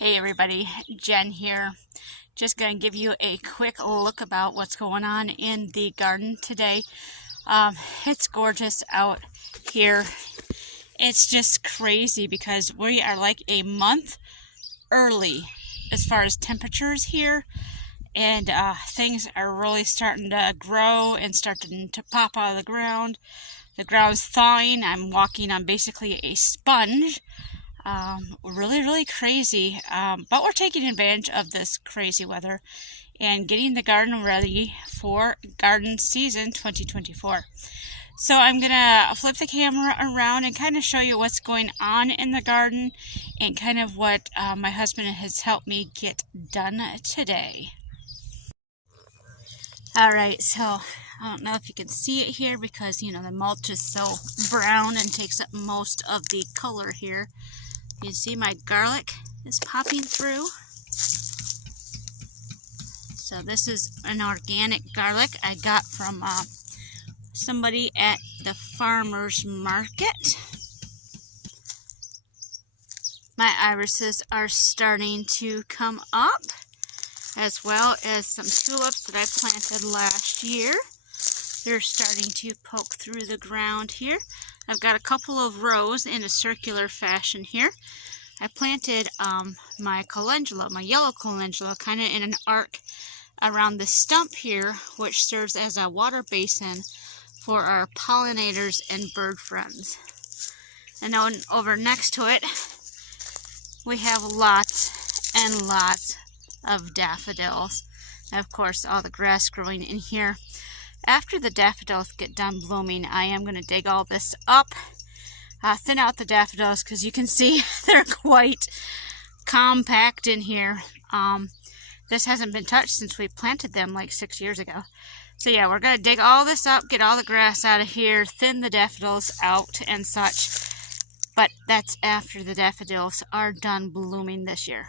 Hey everybody, Jen here. Just going to give you a quick look about what's going on in the garden today. It's gorgeous out here. It's just crazy because we are like a month early as far as temperatures here, and things are really starting to grow and starting to pop out of the ground. The ground's thawing. I'm walking on basically a sponge. Really crazy, but we're taking advantage of this crazy weather and getting the garden ready for garden season 2024. So I'm gonna flip the camera around and kind of show you what's going on in the garden and kind of what my husband has helped me get done today. Alright, so I don't know if you can see it here because the mulch is so brown and takes up most of the color here. You can see my garlic is popping through. So this is an organic garlic I got from somebody at the farmer's market. My irises are starting to come up, as well as some tulips that I planted last year. They're starting to poke through the ground here. I've got a couple of rows in a circular fashion here. I planted my calendula, my yellow calendula, kind of in an arc around the stump here, which serves as a water basin for our pollinators and bird friends. And then over next to it, we have lots and lots of daffodils. And of course, all the grass growing in here. After the daffodils get done blooming, I am going to dig all this up, thin out the daffodils because you can see they're quite compact in here. This hasn't been touched since we planted them like 6 years ago. So yeah, we're going to dig all this up, get all the grass out of here, thin the daffodils out and such. But that's after the daffodils are done blooming this year.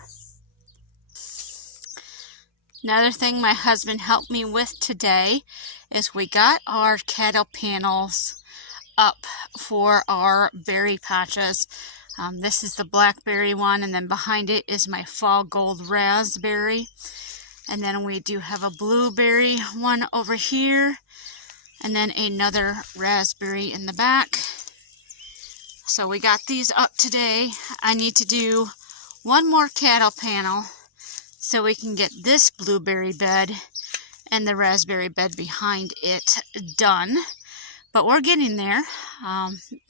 Another thing my husband helped me with today is we got our cattle panels up for our berry patches. This is the blackberry one, and then behind it is my fall gold raspberry. And then we do have a blueberry one over here, and then another raspberry in the back. So we got these up today. I need to do one more cattle panel so we can get this blueberry bed and the raspberry bed behind it done. But we're getting there.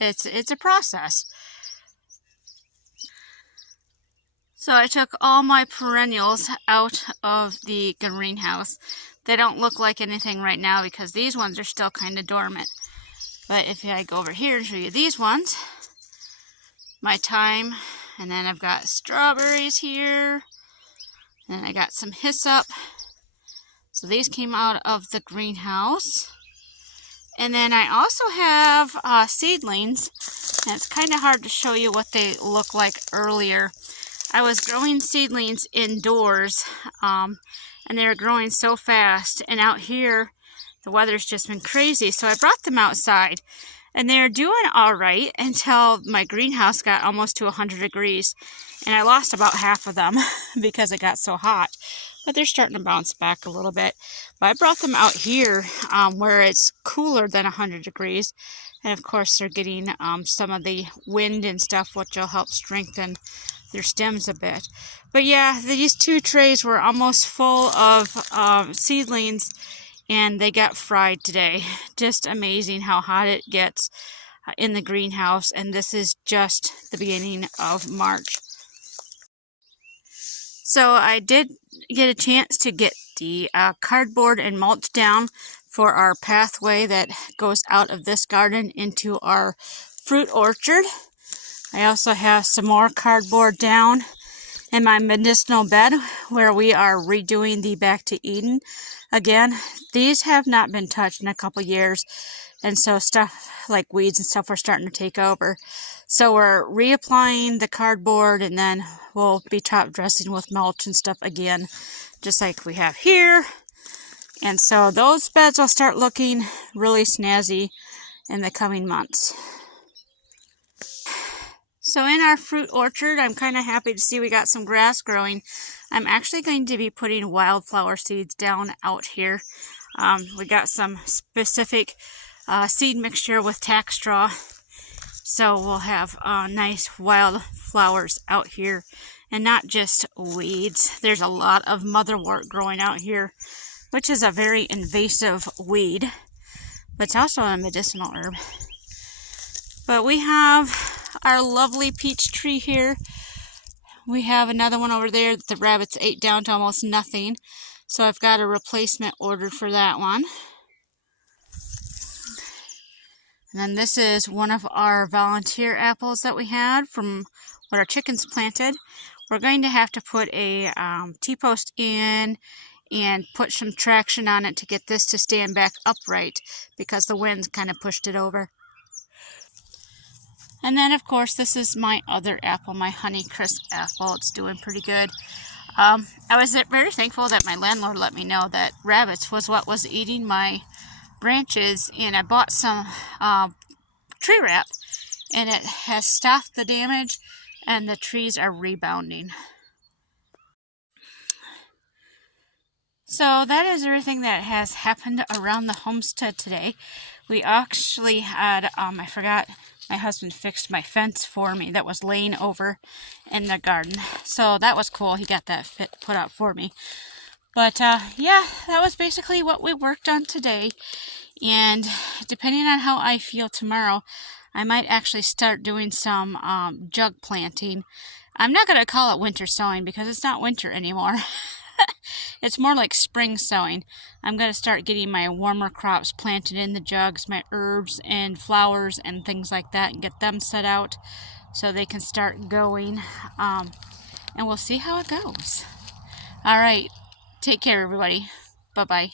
It's a process. So I took all my perennials out of the greenhouse. They don't look like anything right now because these ones are still kind of dormant. But if I go over here and show you these ones, my thyme, and then I've got strawberries here, and I got some hyssop. So these came out of the greenhouse. And then I also have seedlings, and it's kind of hard to show you what they look like earlier. I was growing seedlings indoors, and they were growing so fast, and out here the weather's just been crazy, so I brought them outside, and they're doing all right until my greenhouse got almost to 100 degrees, and I lost about half of them because it got so hot. But they're starting to bounce back a little bit. But I brought them out here where it's cooler than 100 degrees. And of course they're getting some of the wind and stuff, which will help strengthen their stems a bit. But yeah, these two trays were almost full of seedlings, and they got fried today. Just amazing how hot it gets in the greenhouse. And this is just the beginning of March. So I did get a chance to get the cardboard and mulch down for our pathway that goes out of this garden into our fruit orchard. I also have some more cardboard down in my medicinal bed where we are redoing the Back to Eden again. These have not been touched in a couple years, and so stuff like weeds and stuff are starting to take over. So we're reapplying the cardboard, and then we'll be top dressing with mulch and stuff again, just like we have here. And so those beds will start looking really snazzy in the coming months. So in our fruit orchard, I'm kind of happy to see we got some grass growing. I'm actually going to be putting wildflower seeds down out here. We got some specific seed mixture with tack straw. So we'll have nice wildflowers out here and not just weeds. There's a lot of motherwort growing out here, which is a very invasive weed, but it's also a medicinal herb. But we have our lovely peach tree here. We have another one over there that the rabbits ate down to almost nothing. So I've got a replacement ordered for that one. And then this is one of our volunteer apples that we had from what our chickens planted. We're going to have to put a T-post in and put some traction on it to get this to stand back upright because the winds kind of pushed it over. And then, of course, this is my other apple, my Honeycrisp apple. It's doing pretty good. I was very thankful that my landlord let me know that rabbits was what was eating my branches, and I bought some tree wrap, and it has stopped the damage, and the trees are rebounding. So that is everything that has happened around the homestead today. We actually had, I forgot, my husband fixed my fence for me that was laying over in the garden. So that was cool. He got that put out for me. But yeah, that was basically what we worked on today. And depending on how I feel tomorrow, I might actually start doing some jug planting. I'm not going to call it winter sowing because it's not winter anymore. It's more like spring sowing. I'm going to start getting my warmer crops planted in the jugs, my herbs and flowers and things like that, and get them set out so they can start going. And we'll see how it goes. All right. Take care, everybody. Bye-bye.